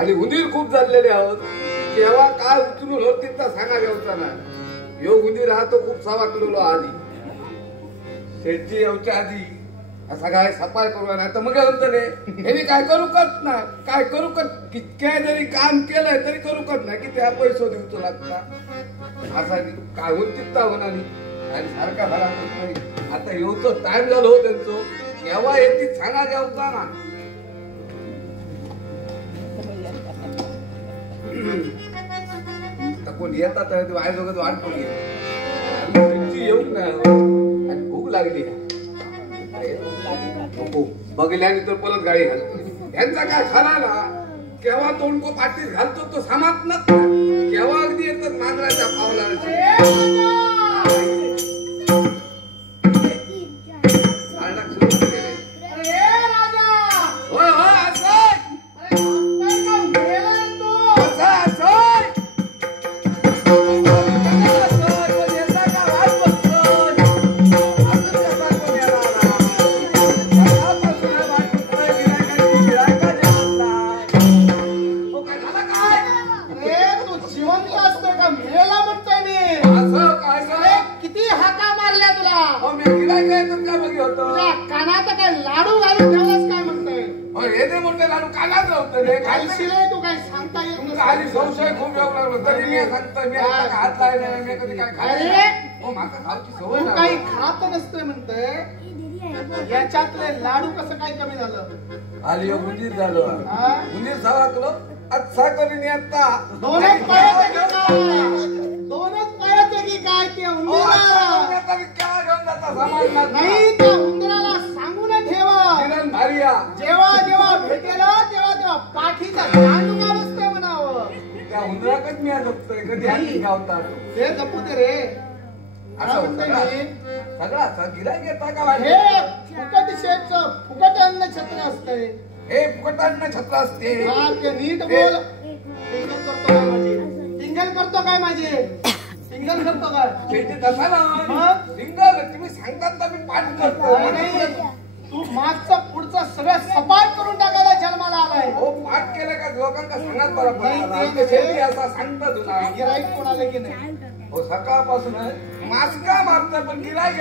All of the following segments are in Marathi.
आणि उंदीर खूप चाललेले आहोत. केव्हा काय उचलून होत तिथं सांगा घ्यायचा नाही. यो उंदीर हा तो खूप सावाटलेलो आधी शेटची येऊच्या आधी असा काय सफाई करू नाही तर मग म्हणतो हे काय करू कत नाही काय करू कत कितक्या जरी काम केलंय तरी करू कत नाही की त्या पैसे देऊ लागता असा काय होत तिथता होणार आणि सारखा भरा नाही. आता येऊचो टाइम झालो हो त्यांचो केव्हा येते सांगा घ्यायचा ना. कोण येतात आयजोगत वाट पण येऊन नाही आणि भूक लागली बघल्याने तर परत गाडी घालतो. यांचा काय खरा ना केव्हा तोंड को पाठीत घालतो तो समात ना केव्हा अगदी येतात मांजराच्या पावला. संशय खूप तरी मी सांगतोय मी हात लायला मी कधी काय काही खात नसतोय म्हणतोय. याच्यातले लाडू कसं काय कमी झालं आली उंदीर झालो उंदीर सावकलो अच्छा करून आता दोनच पायाचे की काय ते उंदीराला क्या घेऊन जाता सामान नाही त्या उंदराला सांगून ठेवा किरण भारिया जेव्हा जेव्हा भेटेला तेव्हा तेव्हा पाठीचा दांडुका बसतोय म्हणावं. त्या उंदराकच मी जपतोय कधी आधी गावतात हे जपू दे रे असं सगळा गिराईक येता का हे फुकट शेपचं फुकट अन्न छत्र असतंय. हे फुकटांना छत्र असते ते नीट बोल. टिंगल करतो काय माझे टिंगल करतो काय शेती तसा ना टिंगल तुम्ही सांगतात तर मी पाठ करतो. तू मागचा पुढचा सगळं सपाट करून टाकायला जन्माला आलाय. हो पाठ केलं का लोकांना सांगत बरोबर शेती असा सांगता तुला गिराईक कोण आलं की नाही. हो सकाळपासून मास्का मारतोय पण गिराईक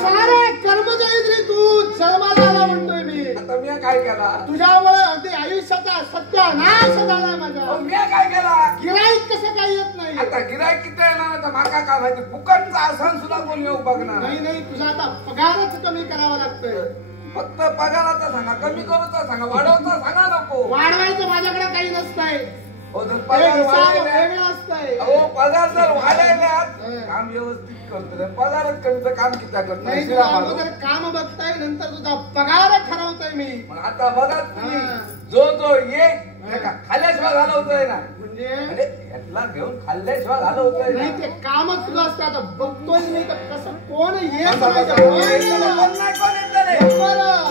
सारे कर्मचारी रे तू जन्माला आला म्हणतोय मी. आता मी काय केला तुझ्यामुळे अगदी आयुष्याचा सत्यानाश झाला माझा. मी काय केला गिराईक कसं काय येत नाही. आता गिराईक किती येणार तर माका काय माहिती फुकटचा आसन सुद्धा कोण येऊ बघणार नाही नाही तुझा आता पगारच कमी करावा लागतोय. फक्त पगाराचा सांगा कमी करूचा सांगा वाढवता सांगा नको. वाढवायचं माझ्याकडे काही नसतंय. हो जर पगार वेगळं असतंय. हो पगार जर वाढायल्यात काम व्यवस्थित करतो पगारच कमीचं काम किती करतो काम बघताय नंतर तुझा पगार ठरवतोय मी. आता बघा जो जो ये खाल्ल्याशिवाय घालवतोय ना म्हणजे यातला घेऊन खाल्ल्याशिवाय घालवतोय नाही ते कामच तुझं असतं. आता बघतोय नाही तर कसं कोण येत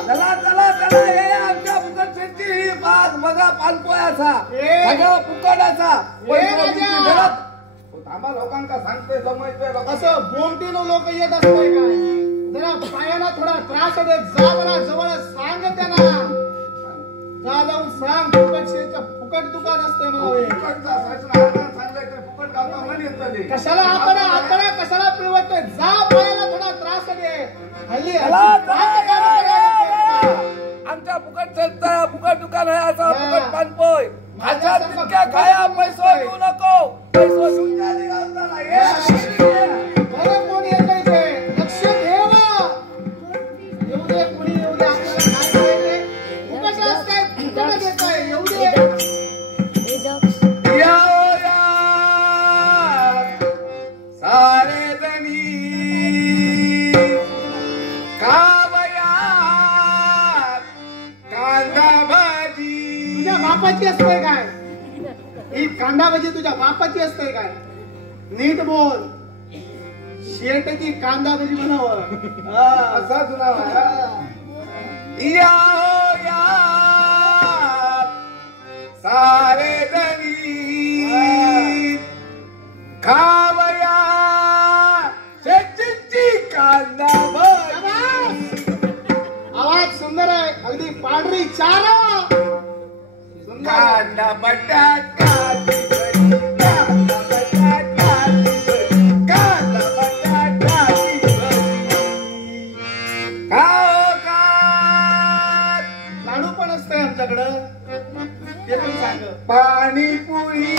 चला चला चला हे आमच्या पुतळ्याची बाग बघा पानपोयाचा सगळं फुकटाचा थांबा लोकांना सांगतोय जमतोय असं बोमटीनो लोक येत असतोय काय जरा पायाला थोडा त्रास होते जा जरा जवळ सांग त्यांना जा जाऊन सांग फुकट दुकान असतंय कशाला आपण कशाला पिळवतोय जा पायाला थोडा त्रास होते हल्ली आमच्या फुकट चलता फुकट दुकान आहे असा फुकट पानपोय अच्छा तितक्या खाया पैसे देऊ नको पैसे घेऊन जाणे बरं कोण येतंय लक्ष ठेवा. येऊ दे कोणी येऊ दे आपल्याला काय करायचंय फुकट असतंय फुकट येतंय येऊ दे. सारे जणी कावया कांदा भाजी तुझ्या बापाची असतंय काय ही कांदा भाजी तुझ्या बापाची असतंय काय नीट बोल. शेटची कांदा भाजी म्हणावं असा तुला या सारे जणी खावया शेतीची कांदा भाजी. आवाज सुंदर आहे अगदी पांढरी चार कांदा बटाट्याची भजी, कांदा बटाट्याची भजी, कांदा बटाट्याची भजी. खाओ का? लाडू पण असतंय आमच्याकडं, ते पण सांग. पाणीपुरी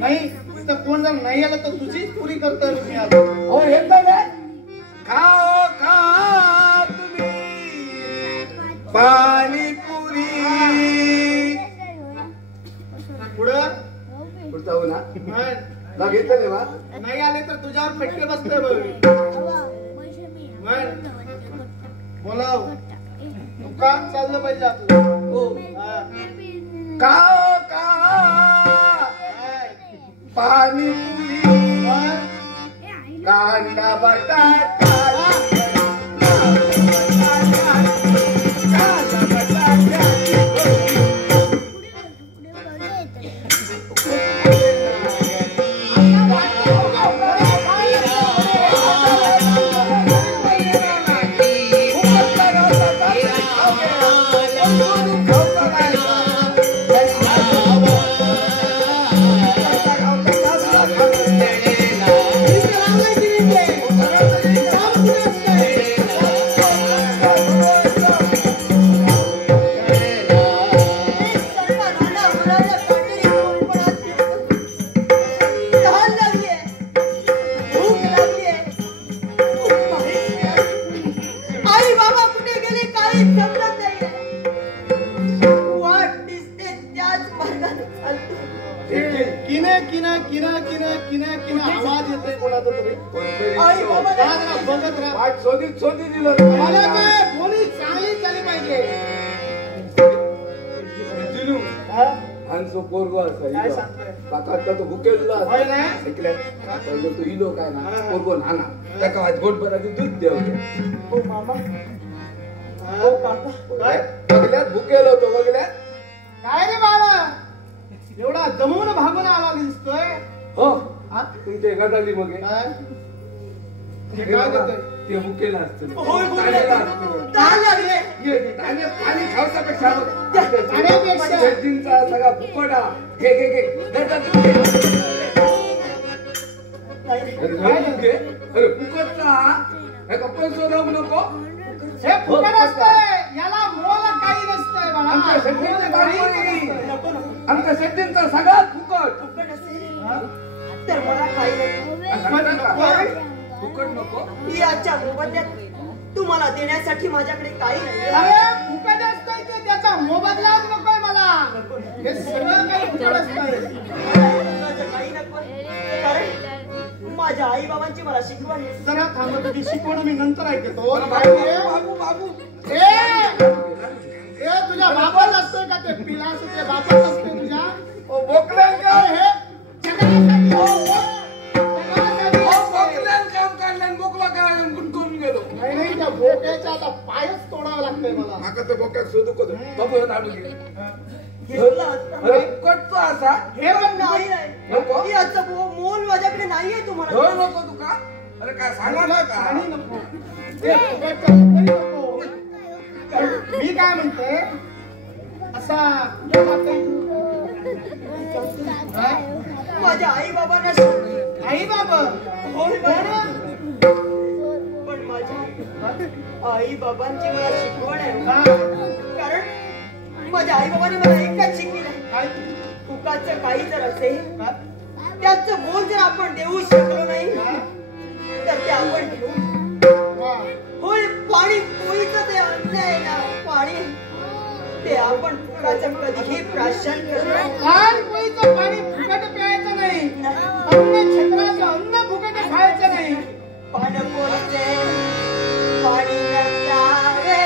नाही तर कोण जर नाही आलं तर तुझीच पुरी करतोय मी आता. हो येतं ना. खाओ का तुम्ही पाणीपुरी. पुढं पुढचा हो ना नाही ना घेतलं नाही बा. नाही आले तर तुझ्यावर फटके बसतोय बघ. बोलाव तू काम चाललं पाहिजे आपलं. हो. हा. खाओ का पाणीपुरी, कांदा बटाटा, आवाज येतोय कोणाचा तरी. बघत राहा. शोधित दिलं मला काय बोली चांगली झाली पाहिजे. आमचं पोरगो काय असा सांगतोय? काका तो भुकेला होय ना? पहिले तो इलो काय ना पोरगो नाना त्याका आज गोटभराचं दूध द्यावं. हो मामा. हो काका. काय बघल्यात भुकेलो तो बघल्यात. काय रे बाळा एवढा दमून भागून आला दिसतोय. हो हा? तुमच्या गटाली मग काय हे काय करतोय? ते भुकेला असतं. होय, भुकेला असतं. काय लागले? पाणी खावसापेक्षा पाण्यापेक्षा. शेतींचा सगळा फुकटा घे घे घे घरचा दूध घे. अरे फुकटचा हे कपडे सोडवू नको. हे फुकट असतंय याला मोल काही नसतंय बाळा. आमच्या शेतींचे बाळी. नको नको. आमच्या शेतींचा सगळ्यात फुकट. फुकट असेल तर मला काही नको. फुकट नको. याच्या मोबदल्यात तुम्हाला देण्यासाठी माझ्याकडे काही नाही. अरे फुकट असतंय ते त्याचा मोबदलाच नकोय मला. हे सगळं काही फुकट असतंय. माझं काही नको कारण माझ्या आई बाबांची मला शिकवण आहे. जरा थांब तुझी शिकवण मी नंतर ऐकतो. बाबू बाबू ए तुझ्या बापाच असतोय का ते पिलास ते बापाच असतोय तुझ्या. बोकड्यान का हे जगासाठी काम काढलं बोकला काय गुंतवून गेलो. नाही त्या बोक्याचा आता पायच तोडावा लागतोय मला. माका तर बोक्यात शोधू कधी बाबू हे नाडू घे. घेतला असता. अरे फुकटचा असा हे पण नाही नको? आहे. याचं मोल माझ्याकडे नाहीये हो तुम्हाला. नको तू का. अरे काय सांगा का आणि नको ते फुकटचं काही नको. मी काय म्हणते असा माझ्या आई बाबांना आई बाबा होय पण माझ्या आई बाबांची मला शिकवण आहे. कारण माझ्या आई बाबांनी मला एकच शिकविलं काय तुकाचं काही जर असेल त्याचं मोल जर आपण देऊ शकलो नाही तर ते आपण घेऊ. होय पाणी पोळीचं ते अन्न आहे ना पाणी ते आपण तुकाचं कधीही प्राशन करतो. पोळीचं पाणी फुकट प्यायचं नाही. अन्न छत्राचं अन्न फुकट खायचं नाही. पानं पोळीचे पाणी नसावे.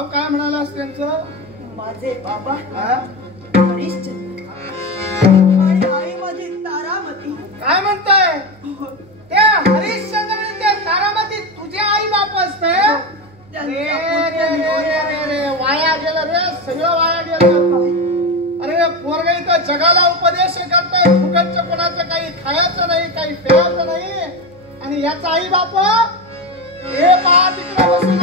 नाव काय म्हणालास त्यांचं? माझे बाबा हा? हरिश्चंद्र आणि आई माझी तारामती. काय म्हणताय? त्या हरिश्चंद्र आणि त्या तारामती तुझे आई बाप असते? वाया गेलं रे, सगळं वाया गेलं. अरे पोरगा इथं जगाला उपदेश करतोय, फुकटचं कोणाचं काही खायचं नाही, काही प्यायचं नाही. आणि याचा आई बाप हे पहा तिकडे बसून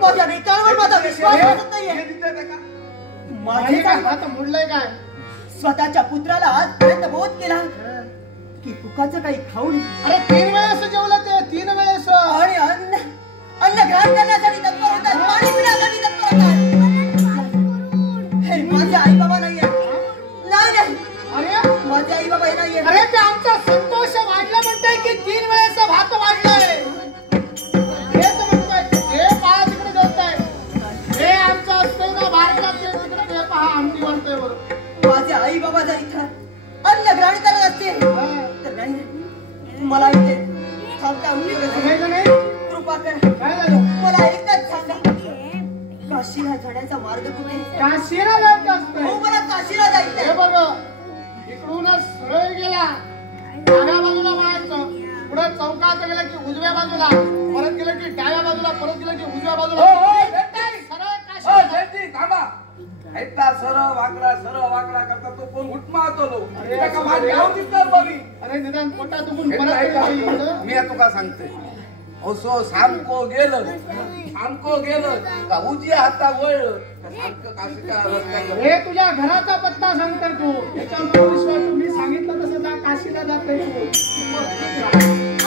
माझ्या नेत्यावर माझा विश्वास बसत नाहीये. माझे काय हात मोडलंय काय? स्वतःच्या पुत्राला आजपर्यंत बोध केला की फुकाचं काही खाऊ नये. अरे 3 वेळेस जेवलं ते, 3 वेळेस. आणि अन्न ग्रहण करण्यासाठी तत्पर होतात, पाणी पिण्यासाठी तत्पर होतात. हे माझे आई बाबा नाहीये. नाही अरे माझे आई बाबा नाहीये. अरे ते आमचा संतोष वाढला म्हणताय की 3 वेळेस भात वाढलाय? हेच म्हणताय हे पहा तिकडे जेवताय. हे आमचं असतंय ना भारतात ते तिकडे ते पहा आमटी वाढतोय बरोबर. माझे आई बाबा जर इथं अन्न ग्रहण करत असते तर नाही मला इथे थांबता नाही कृपा करा. काय झालं? मला एकच सांगा, काशीला जाण्याचा मार्ग कुठे? काशीला जायचं असतंय. हो मला काशीला हे जायचंय. बघ इकडूनच सरळ गेला, डाव्या बाजूला वळायचं, पुढे चौकात गेलं की उजव्या बाजूला, परत गेलं की डाव्या बाजूला, परत गेलं की उजव्या बाजूला. सरळ काशीला. सरळ वाकडा करता तो कोण उठमातो लो. अरे निदान पोटात दुखून परत मी तुका सांगते असो सामको गेलं का उजव्या हाता वळलं सामकं काशीच्या रस्त्यावर. हे तुझ्या घराचा पत्ता सांगतात तू, याच्यावर विश्वास मी सांगितलं तसं जा काशीला जातोय तू.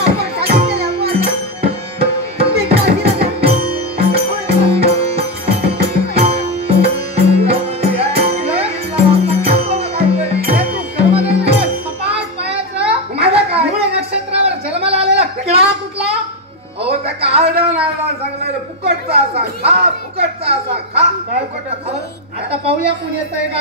आपण सांगितलेलं मी काशीला जाते. नक्षत्रावर जन्माला आलेला किळा कुठला? अहो त्या काढा सांगलाय फुकटचा असा खा, फुकटचा असा खा. काय फुकट? आता पाहूया कोण येत आहे का?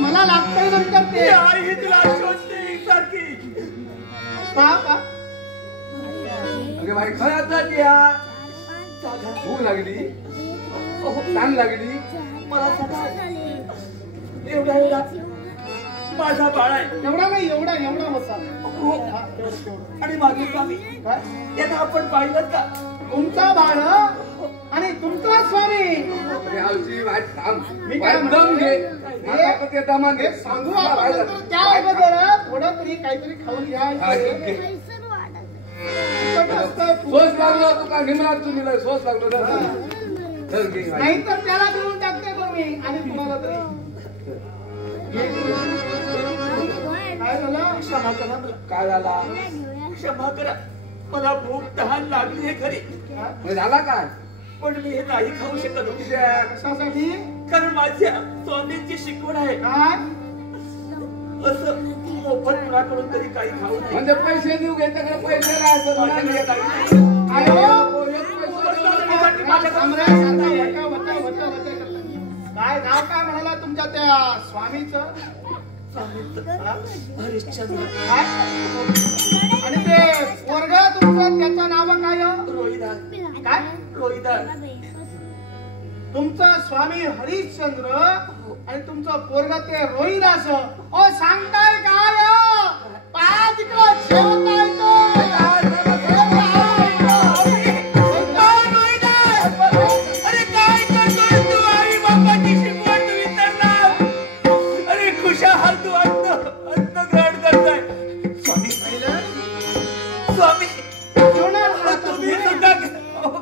मला लागतंय नंतर ते अरे भाई खरंच जाती या भूक लागली, ताण लागली. मला सदा एवढा माझा बाळ आहे. एवढा नाही, एवढा होता. आणि माझे स्वामी यांना आपण पाहिलं का? तुमचा बाळ आणि तुमचा स्वामी. मी काय दम घे ते दमान घे सांगू आपण त्या अगोदर थोडं तरी काहीतरी खाऊन घ्या. सोस लागलो तुका निमरात तुम्ही सोस लागलो नाही तर त्याला देऊन टाकते तुम्ही आणि तुम्हाला तरी काय झालं? क्षमा करा मला. काय झाला? क्षमा करा, मला भूक तहान लागली आहे खरी, झाला काय? पण मी हे नाही खाऊ शकत. कशासाठी? कारण माझ्या स्वामींची शिकवण आहे काय? असं मोफत कुणाकडून तरी काही खाऊ नये. म्हणजे पैसे देऊ घेते पैसे राहायचं काय नाव काय म्हणाला तुमच्या त्या स्वामीचं? हरिश्चंद्र. आणि ते पोरग तुमचं त्याचं नाव काय? रोहिदास. काय? रोहिदास. तुमचं स्वामी हरिश्चंद्र आणि तुमचं पोरग ते रोहिदास. ओ सांगताय काय? पहा तिकडं जेवता अरे काय करतोय तू? आई बापाची शिकवण तू विसरला. अरे खुशाल तू अन्न ग्रहण करताय. स्वामी तुम्ही सुद्धा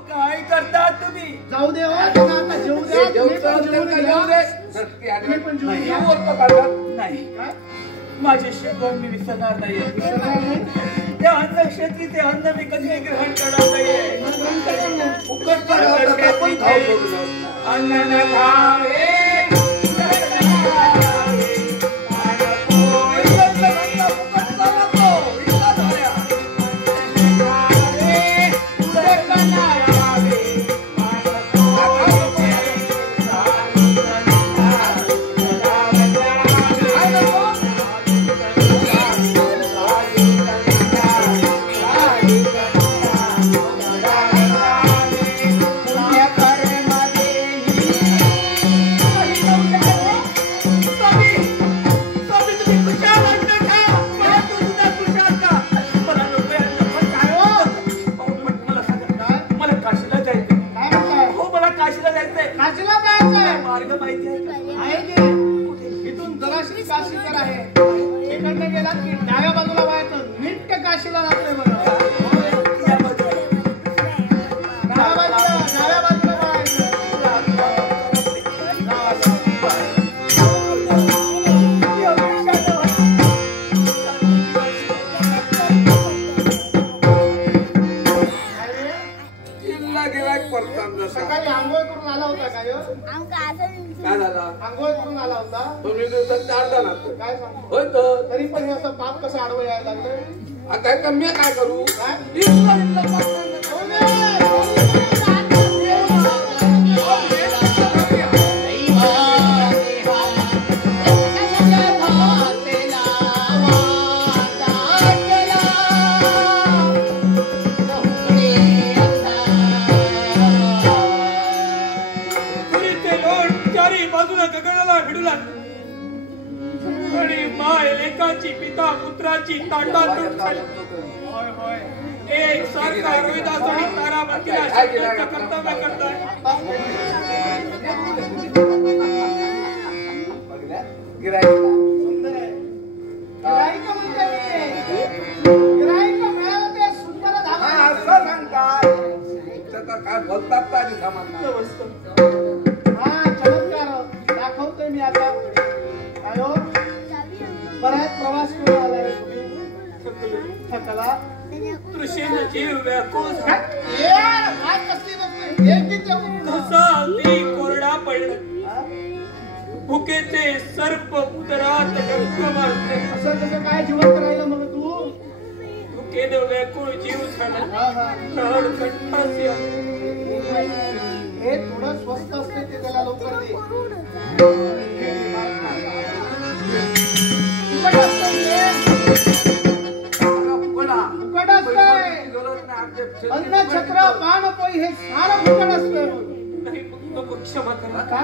काय करता तुम्ही? जाऊ दे त्यांना आता जेवू द्या. नाही माझी शिकवण मी विसरणार नाही. त्या अन्न क्षेत्री ते अन्न मी कधी ग्रहण करणार नाहीये. आपण खाऊ बघू. अन्न न खावे इथून जराशी काशीकर आहे. इकडनं गेला की डाव्या बाजूला व्हायचं नीट काशीला लागले बरं. डाव्या बाजूला व्हायचं. सकाळी आंघोळ करून आला होता काय? काय झाला? आंघोळ करून आला होता. 2 दिवसात 4 जण काय सांगतो? होय तर तरी पण हे असं पाप कसं आडवं यायला लागलं? आता का मी काय करू? काय? आणि माय लेकाची पिता पुत्राची ताटातून खाली एक सारखा रोहिदास आणि तारामतीला शब्दाचं कर्तव्य करताय. सुंदर आहे. गिराईक म्हणते मी. गिराईक मिळालं ते सुंदर झालं. असं सांगतात काय बोलतात का आधी सामान हा चमत्कार दाखवतोय मी आता. काय हो? बराच प्रवास करून आलाय तुम्ही. थकला. तृषेने जीव व्याकुळ काय कसली बघतोय? एक गीत येऊन. कसा ती कोरडा पडला. भुकेचे सर्प उदरात डंक मारते. असं कसं काय जिवंत राहिलं मग तू? भुकेने व्याकुळ जीव झाला. हा हा. प्राण कंठासी आले. हे थोडं स्वस्त असते ते त्याला लवकर दे. फुकट असतंय हे. फुकट असतंय. अन्न छत्र पान पोई हे सारं फुकट असतं. नाही नको क्षमा करा. का?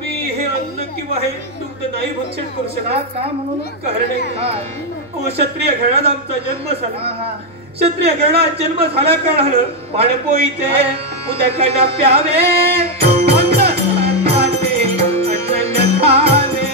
मी हे अन्न किंवा हे दुग्ध नाही भक्षण करू शकत. का म्हणून? कारण हा क्षत्रिय घरात आमचा जन्म झाला. हा. क्षत्रिय घरात जन्म झाला का झालं बाळपोईचे उदकांना प्यावे अन्न खाते अन्न खावे.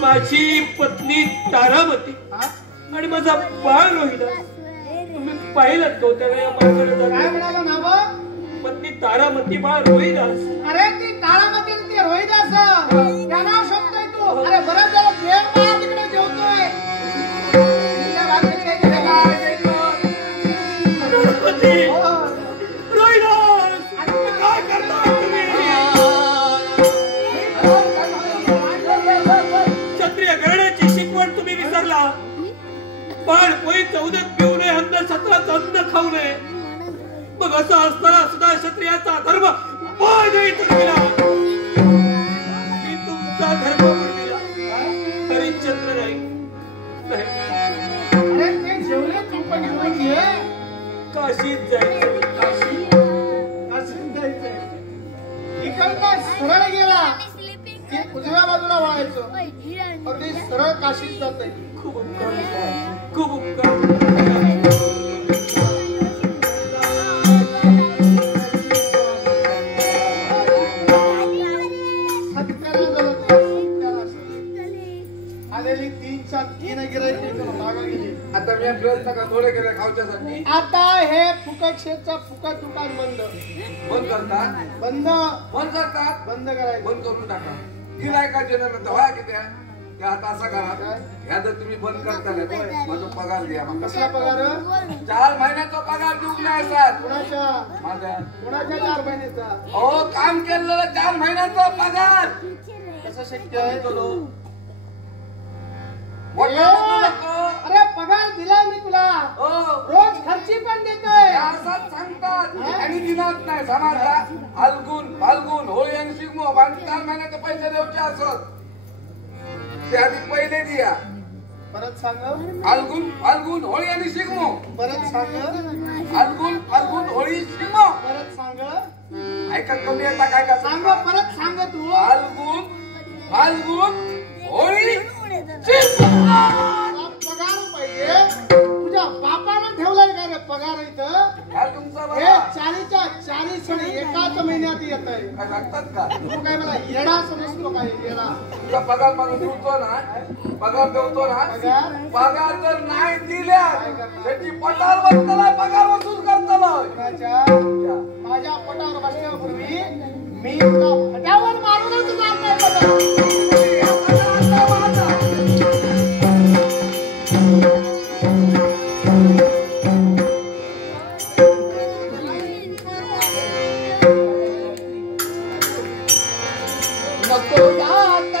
माझी पत्नी तारामती आणि माझा बाळ रोहिदास तुम्ही पाहिलं का त्या काय म्हणाला नाव? पत्नी तारामती बाळ रोहिदास. अरे ती तारामती ते रोहिदास त्या नाव शोधतोय तू. अरे बरं झालं जेव तिकडे जेवतोय. रोहिदास काय करताय तुम्ही? क्षत्रिय घराण्याची शिकवण तुम्ही विसरला. बाळ पोई चौदत पिऊ नये अन्न सत्राचं अन्न खाऊ नये. मग असं असताना सुद्धा क्षत्रियाचा धर्म नाही तुटविला. मी तुमचा धर्म उडविला तरी चंद्र नाही. अरे तेच उजव्या बाजूला वळायचं अगदी सरळ काशीत जाते. खूप उपकार खूप उपकार. आलेली 3 गिराईक मागं गेली. आता मी प्रयत्न का थोडे केले खावच्यासाठी. आता हे फुकट शेतचा फुकट दुकान बंद बंद करता बंद बंद करता बंद करायचं. बंद करून टाका. गिरायकाचे धवा किती आहे ते आता असं करा. ह्या जर तुम्ही बंद करता माझा पगार द्या. मग कसला पगार? 4 महिन्याचा पगार देऊ नाही सर कोणाच्या माझ्या. कोणाच्या 4 महिन्याचा? हो काम केलेलं 4 महिन्याचा पगार कसं शक्य आहे? अरे अरे पगार दिलाय मी तुला. हो रोज खर्ची पण देतोय. असंच सांगतात आणि दिनात नाही समाजला. फाल्गुन होळी आणि शिगमो 4 महिन्याचे पैसे द्यायचे असत ते आधी पहिले द्या. परत सांग. फाल्गुन होळी आणि शिगमो. परत सांग. फाल्गुन होळी शिगमो. परत सांग. ऐकत कमी येता काय का सांग परत सांग तू. फाल्गुन होळी पगार पाहिजे. तुझ्या बापानं ठेवलाय का रे पगार इथं? हा तुमचा हे बघा 40 सण एकाच महिन्यात येत आहे. काय लागतात का तू काय मला येडा समजतो काय? येडा तुमचा पगार मला देतो ना. पगार देतो ना. पगार जर नाही दिल्या त्याची पटार बसताना पगार वसूल करताना. माझ्या पटावर बसण्यापूर्वी मी तुला फटावर मारूनच जात नाही पगार. नको जाता